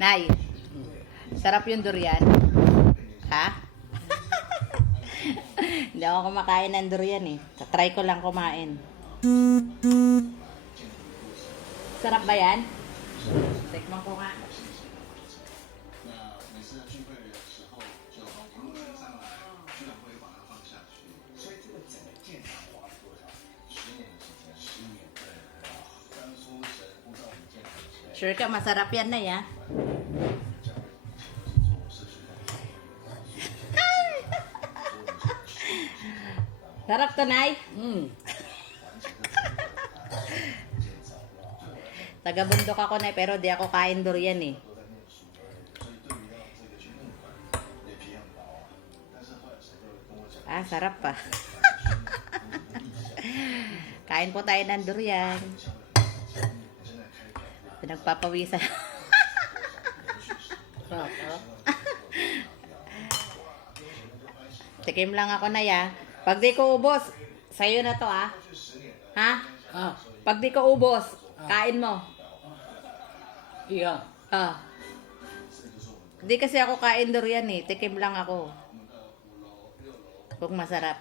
Nay, sarap yung durian. Ha? Hindi ako kumakain ng durian eh. Try ko lang kumain. Sarap ba yan? Tikman ko nga. Sure ka, masarap yan na ya. Sarap to, Nay. Taga-bundok ako, Nay, pero di ako kain durian eh. Ah, sarap pa. Kain po tayo ng durian. Pinagpapawisan. Tikim lang ako na ya. Pag di ko ubos, sa'yo na to ah. Ha? Pag di ko ubos, kain mo. Iya. Hindi kasi ako kain durian eh. Tikim lang ako. Kung masarap.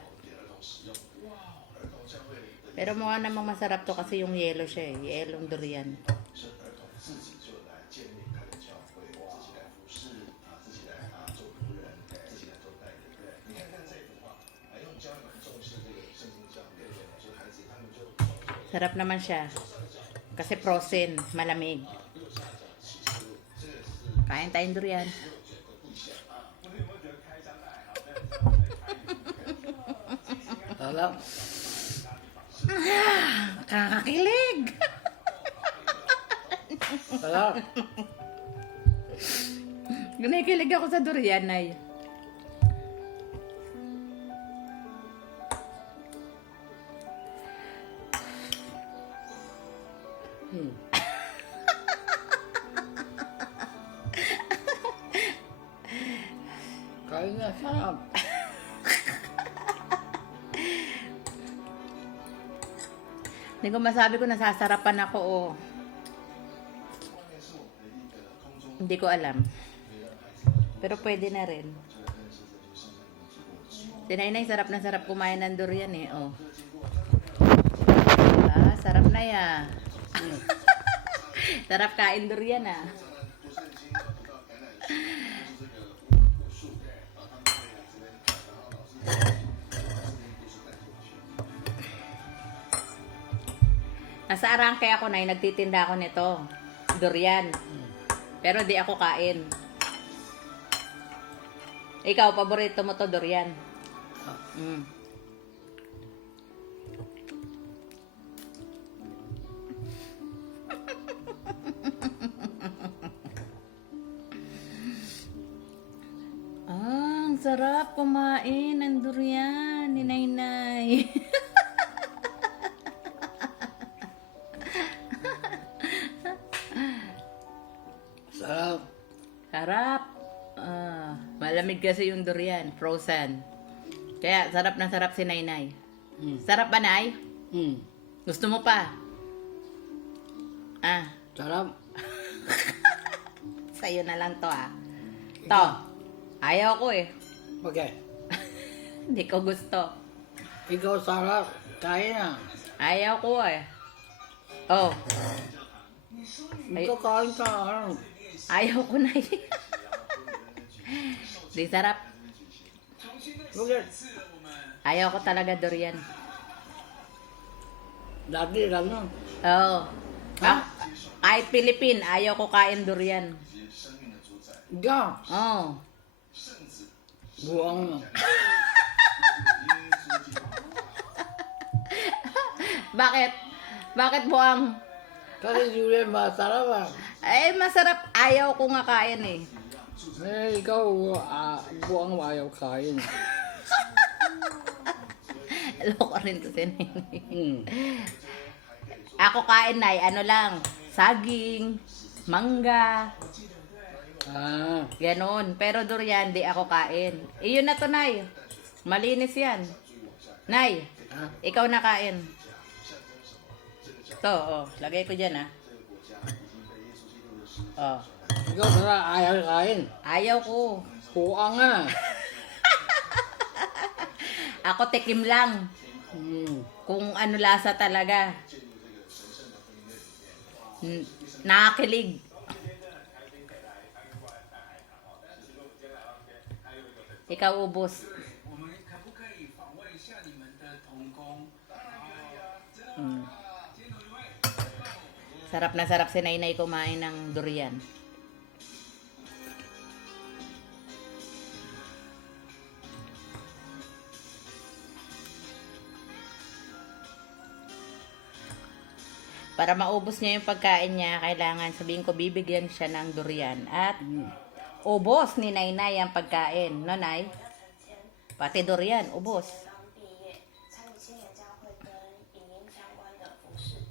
Pero mukha namang masarap to kasi yung yellow siya eh. Yellowng durian. Sarap naman siya. Kasi frozen, malamig. Kain tayong durian. Sarap. Kakakilig! Sarap. Gunikilig ako sa durian, Nay. Kain na, sarap. Hindi ko masabi ko nasasarapan ako o hindi ko alam. Pero pwede na rin. Si Nainay, sarap na sarap kumain ng durian eh. Oh. Ah, sarap na ya. Sarap kain durian ah. Nasa Arangke ako na nagtitinda ako nito. Durian. Pero di ako kain. Ikaw, paborito mo to durian? Ang sarap kumain ng durian ni Nainay. Sarap. Sarap. Malamig kasi yung durian, frozen. Kaya sarap na sarap si Nainay. Sarap ba, Nay? Gusto mo pa? Sarap. Sa'yo na lang to ah. To. Ayaw ko eh. Okay. Hindi ko gusto. Ikaw sarap. Kain na. Ayaw ko eh. Oh. Ikaw kain ka. Ano? Ayaw ko na eh. Di sarap. Okay. Ayaw ko talaga durian. Dati lang nun. Oo. Kahit Philippine, ayaw ko kain durian. Ikaw. Oo. Buang na. Bakit? Bakit buang? Kasi durian masarap ah. Eh, masarap. Ayaw ko nga kain eh. Eh, ikaw buang ayaw kain. Loko rin to si Nene. Ako kain na ano lang, saging, mangga, ganon. Pero durian, di ako kain. Iyon na to, Nay. Malinis yan. Nay, ikaw na kain. To, oh, lagay ko dyan, ah. Oh. Ikaw tara, ayaw kain. Ayaw ko. Buang nga. Ako tikim lang. Kung ano lasa talaga. Nakakilig. Ikaw ubos. Sarap na sarap si Nainay kumain ng durian. Para maubos niya yung pagkain niya, kailangan sabihin ko bibigyan siya ng durian. At ubos ni Nainay ang pagkain. No, Nay? Pati durian, ubos. 刚毕业，参与千元家会跟影音相关的服饰。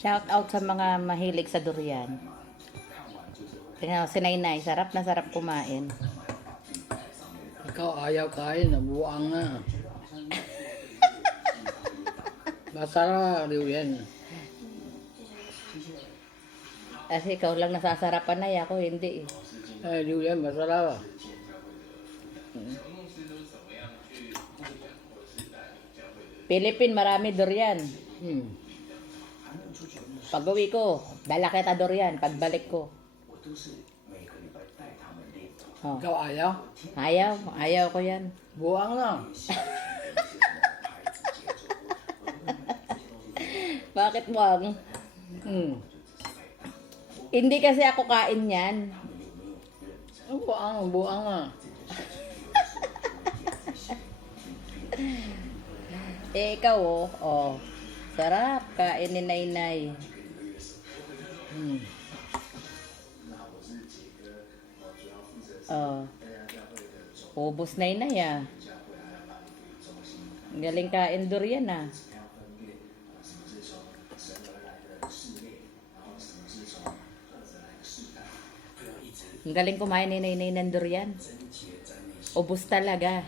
Shout out sa mga mahilig sa durian. Tingnan mo, si Nainay, sarap na sarap kumain. Ikaw ayaw kain, buang nga. Masarap durian. Kasi ikaw lang nasasarapan na, ako hindi eh. Durian masarap. Philippine, marami durian. Pag uwi ko, dala kita durian. Pagbalik ko. Oh. Ikaw ayaw? Ayaw ko yan. Buang lang. Bakit wag? Hindi kasi ako kain yan. Buang nga. Ikaw oh. Sarap kain ni Nainay. Oh. Ubos Nainay ah. Galing kain durian ah. Ang galing kumain ni Nainay ng durian. Ubos talaga.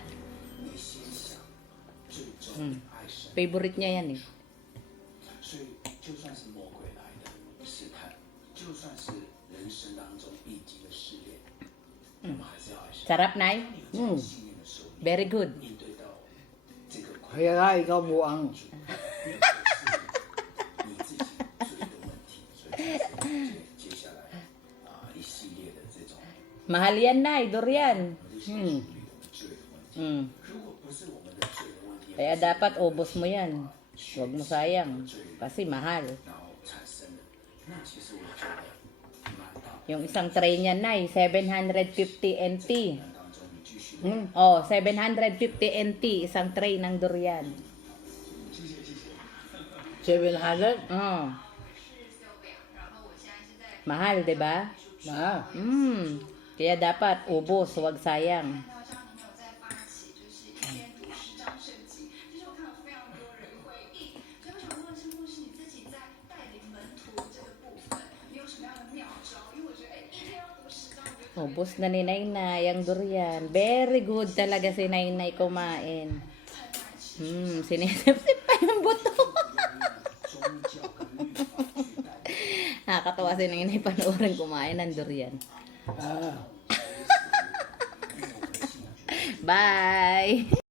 Favorite niya yan eh. Sarap, Nay? Very good. Kaya nga, ikaw buang. Mahal yan, Nay, durian. Kaya dapat ubos mo yan. Huwag mo sayang. Kasi mahal. Yung isang tray niya, Nay, 750 NT. Oh, 750 NT, isang tray ng durian. 700? Oh. Mahal, 'di ba? Na. Kaya dapat ubos, huwag sayang. Ubos na ni Nainay ang durian. Very good talaga si Nainay kumain. Sinisip-sip pa yung buto. Nakakatawa si Nainay panoorin kumain ng durian. Bye!